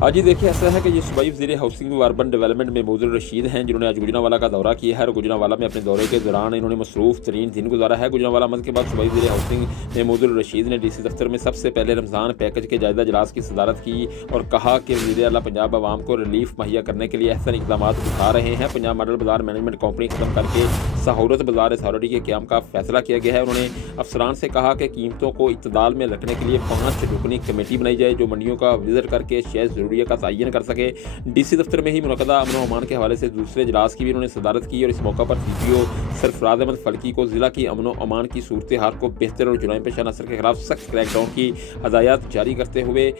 हाँ जी, देखिए ऐसा है कि ये सूबाई वज़ीर हाउसिंग व अर्बन डेवलपमेंट महमूद रशीद हैं, जिन्होंने आज गुजरांवाला का दौरा किया है और गुजरांवाला में अपने दौरे के दौरान इन्होंने मसरूफ़ तरीन दिन गुजारा है। गुजरांवाला आमद के बाद सूबाई वज़ीर हाउसिंग महमूद रशीद ने डीसी दफ्तर में सबसे पहले रमज़ान पैकेज के जायज़ा इजलास की सदारत की और कहा कि वज़ीर आला पंजाब आवाम को रिलीफ मुहैया करने के लिए अहसन इक़दाम उठा रहे हैं। पंजाब मॉडल बाज़ार मैनेजमेंट कंपनी ख़त्म करके सहूलत बाज़ार अथॉरिटी के क़याम का फैसला किया गया है। उन्होंने अफसरान से कहा कि कीमतों को इत्तदाल में रखने के लिए 5 रुकनी कमेटी बनाई जाए, जो मंडियों का विज़िट करके अशियाए ज़रूरिया का तयन कर सके। डीसी दफ्तर में ही मुनक़दा अमन व अमान के हवाले से दूसरे इजलास की भी उन्होंने सदारत की और इस मौका पर CPO सरफराज अहमद फल्की को ज़िला की अमन व अमान की सूरत हाल को बेहतर और जुराइम पेशा असर के खिलाफ सख्त क्रैकडाउन की हदायत जारी करते हुए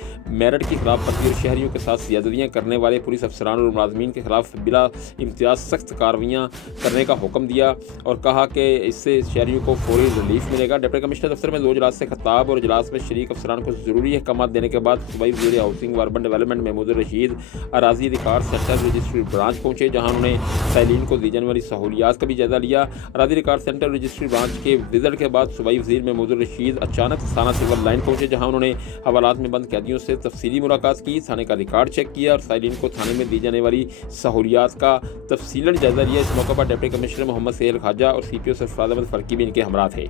मेरठ की खिलाफवर्जी और शहरियों के साथ सियादतियाँ करने वाले पुलिस अफसरान और मुलाजमीन के खिलाफ बिला इम्तियाज़ सख्त कार्रवाइयाँ करने का हुक्म दिया और कहा कि इससे शहरियों को फौरी रिलीफ मिलेगा। डिप्टी कमिश्नर दफ्तर में 2 इजलास से खिताब और इजलास में शरीक अफसरान को ज़रूरी अहकाम देने के बाद सूबाई वज़ीर हाउसिंग व अर्बन डेवलपमेंट महमूद रशीद अराजी रिकॉर्ड सेंटर रजिस्ट्री ब्रांच पहुंचे, जहां उन्होंने साइलिन को दी जाने वाली सहूलियात का भी जायजा लिया। अराजी रिकॉर्ड सेंटर रजिस्ट्री ब्रांच के विजिट के बाद सूबाई वज़ीर महमूद रशीद अचानक थाना सिविल लाइन पहुंचे, जहां उन्होंने हवालात में बंद कैदियों से तफसीली मुलाकात की, थाने का रिकॉर्ड चेक किया और साइलिन को थाने में दी जाने वाली सहूलियात का तफसीलन जायजा लिया। इस मौके पर डिप्टी कमिश्नर मोहम्मद सहेल खाजा और CPO सरफराज अहमद फल्की भी इनके हमरा थे।